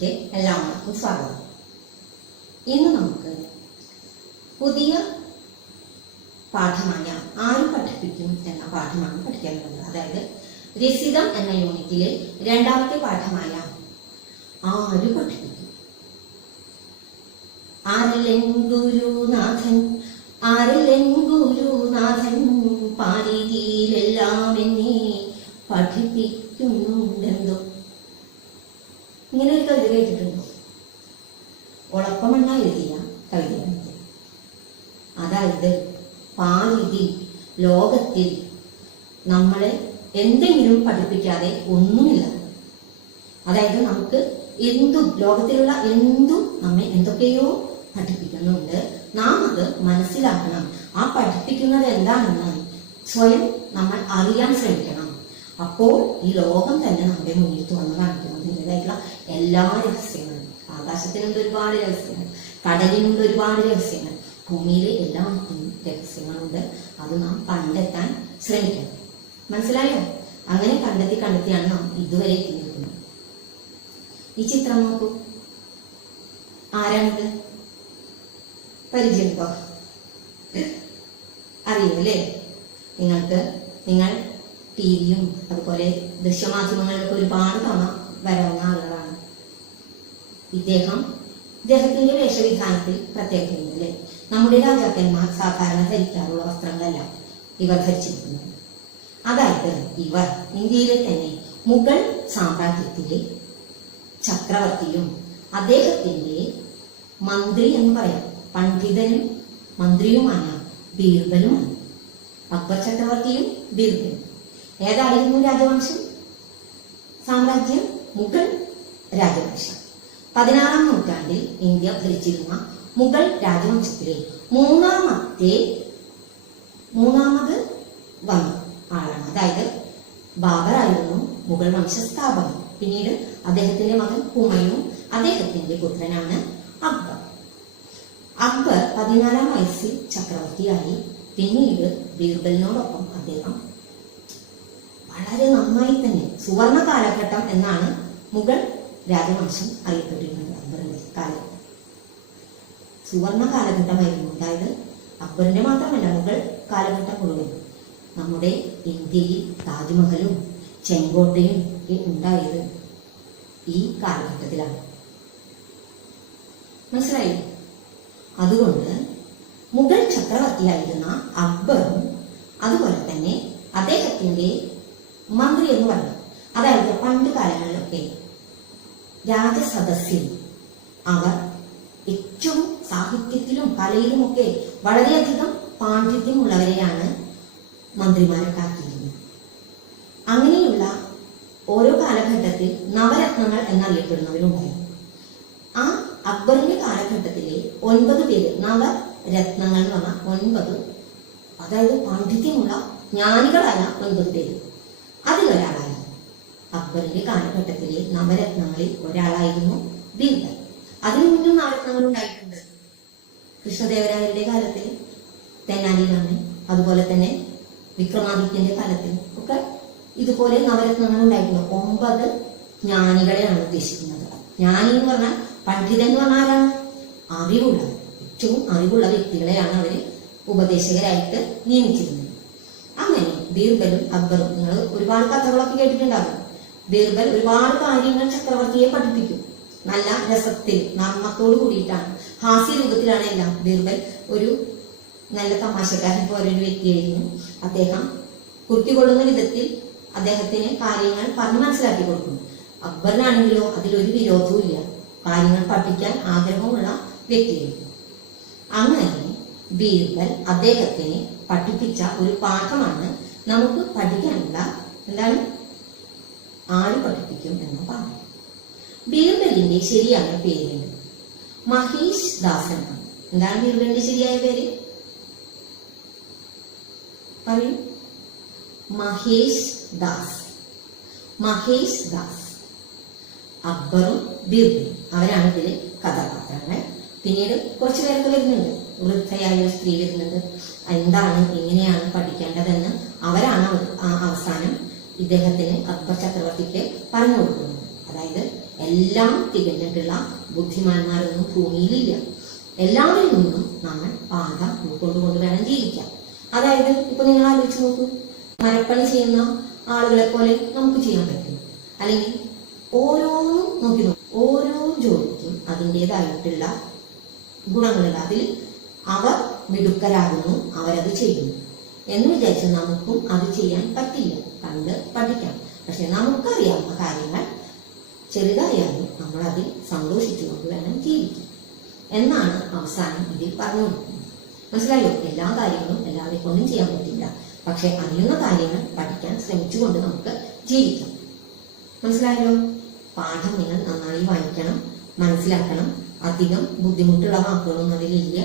ക്ലാസ്സിലേക്ക് എല്ലാവർക്കും സ്വാഗതം. ഇന്ന് നമുക്ക് പുതിയ പാഠമായ ആര് പഠിപ്പിക്കും എന്ന പാഠമാണ് പഠിക്കാനുള്ളത്. അതായത് രസിതം എന്ന യൂണിറ്റിലെ രണ്ടാമത്തെ പാഠമായ ആര് പഠിപ്പിക്കും. ആരല്ലൻ ഗുരുനാഥൻ, ആരല്ലൻ ഗുരുനാഥൻ, പാരിതിയിലെല്ലാം എന്നെ പഠിപ്പിക്കുന്നുണ്ടെന്തോ. ഇങ്ങനെ ഒരു കവിത കേട്ടിട്ടുണ്ടോ? ഒളപ്പമണ്ണ എഴുതിയ കവിതയാണിത്. അതായത് പാരിതി ലോകത്തിൽ നമ്മളെ എന്തെങ്കിലും പഠിപ്പിക്കാതെ ഒന്നുമില്ല. അതായത് നമുക്ക് എന്തും, ലോകത്തിലുള്ള എന്തും നമ്മെ എന്തൊക്കെയോ പഠിപ്പിക്കുന്നുണ്ട്. നാം അത് മനസ്സിലാക്കണം. ആ പഠിപ്പിക്കുന്നത് എന്താണെന്ന് സ്വയം നമ്മൾ അറിയാൻ ശ്രമിക്കണം. അപ്പോൾ ഈ ലോകം തന്നെ നമ്മുടെ മുന്നിൽ തുറന്നു കാണിക്കുന്നതിൻ്റെതായിട്ടുള്ള എല്ലാ രഹസ്യങ്ങളും. ആകാശത്തിനുണ്ട് ഒരുപാട് രഹസ്യങ്ങൾ, കടലിനുണ്ട് ഒരുപാട് രഹസ്യങ്ങൾ, ഭൂമിയിലെ എല്ലാ രഹസ്യങ്ങളുണ്ട്. അത് നാം കണ്ടെത്താൻ ശ്രമിക്കണം. മനസ്സിലായോ? അങ്ങനെ കണ്ടെത്തിയാണ് നാം ഇതുവരെ എത്തിയിരിക്കുന്നത്. ഈ ചിത്രം നോക്കൂ. ആരാണിത്? പരിചയമുണ്ടോ? അറിയുമല്ലേ? നിങ്ങൾ ടിവിയും അതുപോലെ ദൃശ്യമാധ്യമങ്ങളിലൊക്കെ ഒരുപാട് തവണ വരാവുന്ന ആളുകളാണ്. ഇദ്ദേഹത്തിന്റെ വേഷവിധാനത്തിൽ പ്രത്യേകതയുണ്ട് അല്ലേ? നമ്മുടെ രാജാക്കന്മാർ സാധാരണ ധരിക്കാറുള്ള വസ്ത്രങ്ങളല്ല ഇവർ ധരിച്ചിരിക്കുന്നത്. അതായത് ഇവർ ഇന്ത്യയിലെ തന്നെ മുഗൾ സാമ്രാജ്യത്തിലെ ചക്രവർത്തിയും അദ്ദേഹത്തിന്റെ മന്ത്രി എന്ന് പറയാം, പണ്ഡിതനും മന്ത്രിയുമായ ബീർബലുമാണ്. അക്ബർ ചക്രവർത്തിയും ബീർബലും. ഏതായിരുന്നു രാജവംശം? സാമ്രാജ്യം മുഗൾ രാജവംശം. 16-ാം നൂറ്റാണ്ടിൽ ഇന്ത്യ ഭരിച്ചിരുന്ന മുഗൾ രാജവംശത്തിലെ മൂന്നാമത് വന്ന ആളാണ്. അതായത് ബാബർ ആയിരുന്നു മുഗൾ വംശസ്ഥാപകൻ. പിന്നീട് അദ്ദേഹത്തിന്റെ മകൻ ഹുമയൂൺ, അദ്ദേഹത്തിന്റെ പുത്രനാണ് അക്ബർ. അക്ബർ 14-ാം വയസ്സിൽ ചക്രവർത്തിയായി. പിന്നീട് ബീർബലിനോടൊപ്പം അദ്ദേഹം വളരെ നന്നായി തന്നെ സുവർണ കാലഘട്ടം എന്നാണ് മുഗൾ രാജവംശം അറിയപ്പെട്ടിരുന്നത്. അക്ബറിന്റെ കാലഘട്ടം സുവർണ കാലഘട്ടമായിരുന്നു. അതായത് അക്ബറിന്റെ മാത്രമല്ല, മുഗൾ കാലഘട്ടം മുഴുവൻ. നമ്മുടെ ഇന്ത്യയിൽ താജ്മഹലും ചെങ്കോട്ടയും ഉണ്ടായത് ഈ കാലഘട്ടത്തിലാണ്. മനസ്സിലായി? അതുകൊണ്ട് മുഗൾ ചക്രവർത്തിയായിരുന്ന അക്ബറും അതുപോലെ തന്നെ അദ്ദേഹത്തിന്റെ മന്ത്രി എന്ന് പറഞ്ഞു. അതായത് പണ്ട് കാലങ്ങളിലൊക്കെ രാജസദസ്സിൽ അവർ ഏറ്റവും സാഹിത്യത്തിലും കലയിലുമൊക്കെ വളരെയധികം പാണ്ഡിത്യമുള്ളവരെയാണ് മന്ത്രിമാരൊക്കെ ആക്കിയിരുന്നത്. അങ്ങനെയുള്ള ഓരോ കാലഘട്ടത്തിൽ നവരത്നങ്ങൾ എന്നറിയപ്പെടുന്നവരുണ്ടായിരുന്നു. ആ അക്ബറിന്റെ കാലഘട്ടത്തിലെ 9 പേര്, നവരത്നങ്ങൾ എന്ന് പറഞ്ഞാൽ 9, അതായത് പാണ്ഡിത്യമുള്ള ജ്ഞാനികളായ 9 പേര്. അതിലൊരാളായിരുന്നു അക്ബറിന്റെ കാലഘട്ടത്തിലെ നവരത്നങ്ങളിൽ ഒരാളായിരുന്നു ബീർബൽ. അതിനു മുന്നും നവരത്നങ്ങൾ ഉണ്ടായിട്ടുണ്ട്. കൃഷ്ണദേവരായരുടെ കാലത്തിൽ, തെനാലി രാമൻ, അതുപോലെ തന്നെ വിക്രമാദിത്യന്റെ കാലത്തിൽ ഒക്കെ ഇതുപോലെ നവരത്നങ്ങൾ ഉണ്ടായിരുന്നു. 9 ജ്ഞാനികളെയാണ് ഉദ്ദേശിക്കുന്നത്. ജ്ഞാനി എന്ന് പറഞ്ഞാൽ, പണ്ഡിതൻ എന്ന് പറഞ്ഞാൽ ആരാണ്? അറിവുള്ള, ഏറ്റവും അറിവുള്ള വ്യക്തികളെയാണ് അവര് ഉപദേശകരായിട്ട് നിയമിച്ചിരുന്നത്. അങ്ങനെ ബീർബലും അക്ബറും, നിങ്ങൾ ഒരുപാട് കഥകളൊക്കെ കേട്ടിട്ടുണ്ടാകും. ബീർബൽ ഒരുപാട് കാര്യങ്ങൾ ചക്രവർത്തിയെ പഠിപ്പിക്കും. നല്ല രസത്തിൽ, നർമ്മത്തോടു കൂടിയിട്ടാണ്, ഹാസ്യ രൂപത്തിലാണ് എല്ലാം. ബീർബൽ ഒരു നല്ല തമാശക്കാരൻ പോലെ ഒരു വ്യക്തിയായിരുന്നു. അദ്ദേഹം കുട്ടികൊള്ളുന്ന വിധത്തിൽ അദ്ദേഹത്തിന് കാര്യങ്ങൾ പറഞ്ഞ് മനസ്സിലാക്കി കൊടുക്കും. അക്ബറിനാണെങ്കിലോ അതിലൊരു വിരോധവും ഇല്ല, കാര്യങ്ങൾ പഠിക്കാൻ ആഗ്രഹമുള്ള വ്യക്തിയായിരുന്നു. അങ്ങനെ ബീർബൽ അദ്ദേഹത്തിന് പഠിപ്പിച്ച ഒരു പാഠമാണ് നമുക്ക് പഠിക്കാനുള്ള, എന്താണ്? ആര് പഠിപ്പിക്കും എന്ന പാഠം. ബീർബലിന്റെ ശരിയായ പേര് മഹേഷ് ദാസ് എന്നാണ്. എന്താണ് ബീർബലിന്റെ ശരിയായ പേര്? പറയൂ. മഹേഷ് ദാസ്. മഹേഷ് ദാസ്. അക്ബറും ബീർബലും അവരാണ് ഇതിലെ കഥാപാത്രങ്ങൾ. പിന്നീട് കുറച്ചു പേരൊക്കെ വരുന്നുണ്ട്. വൃദ്ധയായ ഒരു സ്ത്രീ വരുന്നുണ്ട്. എന്താണ്, എങ്ങനെയാണ് പഠിക്കേണ്ടതെന്ന് അവരാണ് അവസാനം ഇദ്ദേഹത്തിന്, അക്ബർ ചക്രവർത്തിക്ക് പറഞ്ഞു കൊടുക്കുന്നത്. അതായത് എല്ലാം തികഞ്ഞിട്ടുള്ള ബുദ്ധിമാന്മാരൊന്നും ഭൂമിയിലില്ല. എല്ലാവരിൽ നിന്നും നമ്മൾ പാഠം ഉൾക്കൊണ്ടുകൊണ്ട് വേണം ജീവിക്കാൻ. അതായത് ഇപ്പൊ നിങ്ങൾ ആലോചിച്ച് നോക്കൂ, മരപ്പണി ചെയ്യുന്ന ആളുകളെ പോലെ നമുക്ക് ചെയ്യാൻ പറ്റും. അല്ലെങ്കിൽ ഓരോന്നും നോക്കി നോക്കും, ഓരോ ജോലിക്കും അതിൻ്റെതായിട്ടുള്ള ഗുണങ്ങളുണ്ട്. അതിൽ അവർ മിടുക്കരാകുന്നു, അവരത് ചെയ്യുന്നു എന്ന് വിചാരിച്ച് നമുക്കും അത് ചെയ്യാൻ പറ്റില്ല. കണ്ട് പഠിക്കാം. പക്ഷെ നമുക്കറിയാവുന്ന കാര്യങ്ങൾ ചെറുതായാലും നമ്മൾ അതിൽ സന്തോഷിച്ചുകൊണ്ട് വേണം ജീവിക്കാൻ എന്നാണ് അവസാനം ഇതിൽ പറഞ്ഞു കൊടുക്കുന്നത്. മനസ്സിലായോ? എല്ലാ കാര്യങ്ങളും എല്ലാവരെ കൊണ്ടും ചെയ്യാൻ പറ്റില്ല. പക്ഷെ അറിയുന്ന കാര്യങ്ങൾ പഠിക്കാൻ ശ്രമിച്ചുകൊണ്ട് നമുക്ക് ജീവിക്കാം. മനസ്സിലായല്ലോ? പാഠം നിങ്ങൾ നന്നായി വായിക്കണം, മനസ്സിലാക്കണം. അധികം ബുദ്ധിമുട്ടുള്ള വാക്കുകളൊന്നും അതിലില്ല.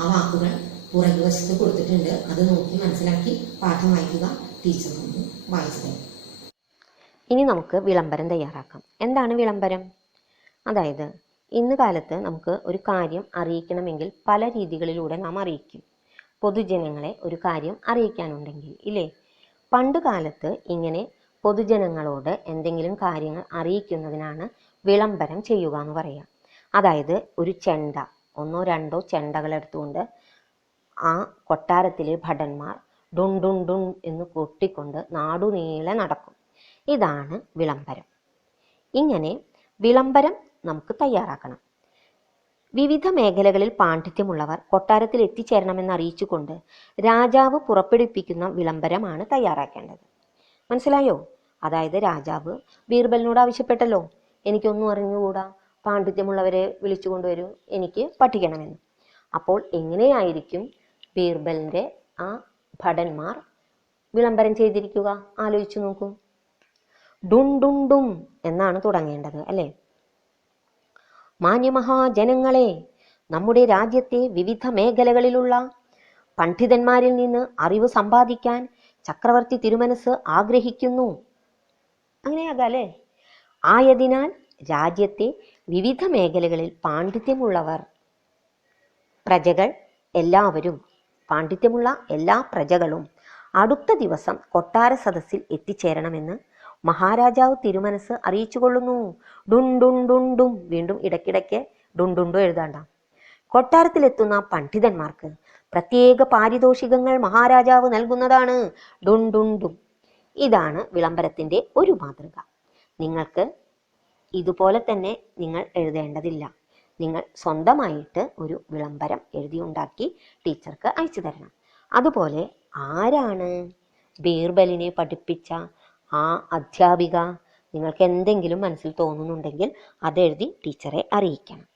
ആ വാക്കുകൾ പുറകുവശത്ത് കൊടുത്തിട്ടുണ്ട്. അത് നോക്കി മനസ്സിലാക്കി പാഠം വായിക്കുക. ടീച്ചർ ഒന്ന് വായിച്ചു തരും. ഇനി നമുക്ക് വിളംബരം തയ്യാറാക്കാം. എന്താണ് വിളംബരം? അതായത് ഇന്ന് കാലത്ത് നമുക്ക് ഒരു കാര്യം അറിയിക്കണമെങ്കിൽ പല രീതികളിലൂടെ നാം അറിയിക്കും. പൊതുജനങ്ങളെ ഒരു കാര്യം അറിയിക്കാനുണ്ടെങ്കിൽ ഇല്ലേ? പണ്ട് കാലത്ത് ഇങ്ങനെ പൊതുജനങ്ങളോട് എന്തെങ്കിലും കാര്യങ്ങൾ അറിയിക്കുന്നതിനാണ് വിളംബരം ചെയ്യുക എന്ന് പറയാം. അതായത് ഒരു ചെണ്ട, ഒന്നോ രണ്ടോ ചെണ്ടകൾ എടുത്തുകൊണ്ട് ആ കൊട്ടാരത്തിലെ ഭടന്മാർ ഡുൺ ഡുൺ ഡുൺ എന്ന് കൊട്ടിക്കൊണ്ട് നാടുനീളെ നടക്കും. ഇതാണ് വിളംബരം. ഇങ്ങനെ വിളംബരം നമുക്ക് തയ്യാറാക്കണം. വിവിധ മേഖലകളിൽ പാണ്ഡിത്യമുള്ളവർ കൊട്ടാരത്തിൽ എത്തിച്ചേരണമെന്ന് അറിയിച്ചുകൊണ്ട് രാജാവ് പുറപ്പെടുവിപ്പിക്കുന്ന വിളംബരമാണ് തയ്യാറാക്കേണ്ടത്. മനസ്സിലായോ? അതായത് രാജാവ് ബീർബലിനോട് ആവശ്യപ്പെട്ടല്ലോ, എനിക്കൊന്നും അറിഞ്ഞുകൂടാ, പാണ്ഡിത്യമുള്ളവരെ വിളിച്ചു കൊണ്ടുവരൂ, എനിക്ക് പഠിക്കണമെന്ന്. അപ്പോൾ എങ്ങനെയായിരിക്കും ബീർബലിൻ്റെ ആ ഭടന്മാർ വിളംബരം ചെയ്തിരിക്കുക? ആലോചിച്ചു നോക്കൂ. ഡുൺ ഡുൺ ഡും എന്നാണ് തുടങ്ങേണ്ടത് അല്ലേ? മാന്യമഹാജനങ്ങളെ, നമ്മുടെ രാജ്യത്തെ വിവിധ മേഖലകളിലുള്ള പണ്ഡിതന്മാരിൽ നിന്ന് അറിവ് സമ്പാദിക്കാൻ ചക്രവർത്തി തിരുമനസ് ആഗ്രഹിക്കുന്നു. അങ്ങനെയാകാം അല്ലേ? ആയതിനാൽ രാജ്യത്തെ വിവിധ മേഖലകളിൽ പാണ്ഡിത്യമുള്ളവർ, പ്രജകൾ എല്ലാവരും, പാണ്ഡിത്യമുള്ള എല്ലാ പ്രജകളും അടുത്ത ദിവസം കൊട്ടാര സദസ്സിൽ എത്തിച്ചേരണമെന്ന് മഹാരാജാവ് തിരുമനസ് അറിയിച്ചുകൊള്ളുന്നു. ഡുൺ ഡുൺ ഡുൺ ഡും. വീണ്ടും ഇടയ്ക്കിടയ്ക്ക് ഡുൺ ഡുണ്ടു എഴുതാണ്ട. കൊട്ടാരത്തിലെത്തുന്ന പണ്ഡിതന്മാർക്ക് പ്രത്യേക പാരിതോഷികങ്ങൾ മഹാരാജാവ് നൽകുന്നതാണ്. ഡുൺ ഡുൺ ഡും. ഇതാണ് വിളംബരത്തിൻ്റെ ഒരു മാതൃക. നിങ്ങൾക്ക് ഇതുപോലെ തന്നെ നിങ്ങൾ എഴുതേണ്ടതില്ല. നിങ്ങൾ സ്വന്തമായിട്ട് ഒരു വിളംബരം എഴുതിയുണ്ടാക്കി ടീച്ചർക്ക് അയച്ചു തരണം. അതുപോലെ ആരാണ് ബീർബലിനെ പഠിപ്പിച്ച ആ അധ്യാപിക? നിങ്ങൾക്ക് എന്തെങ്കിലും മനസ്സിൽ തോന്നുന്നുണ്ടെങ്കിൽ അതെഴുതി ടീച്ചറെ അറിയിക്കണം.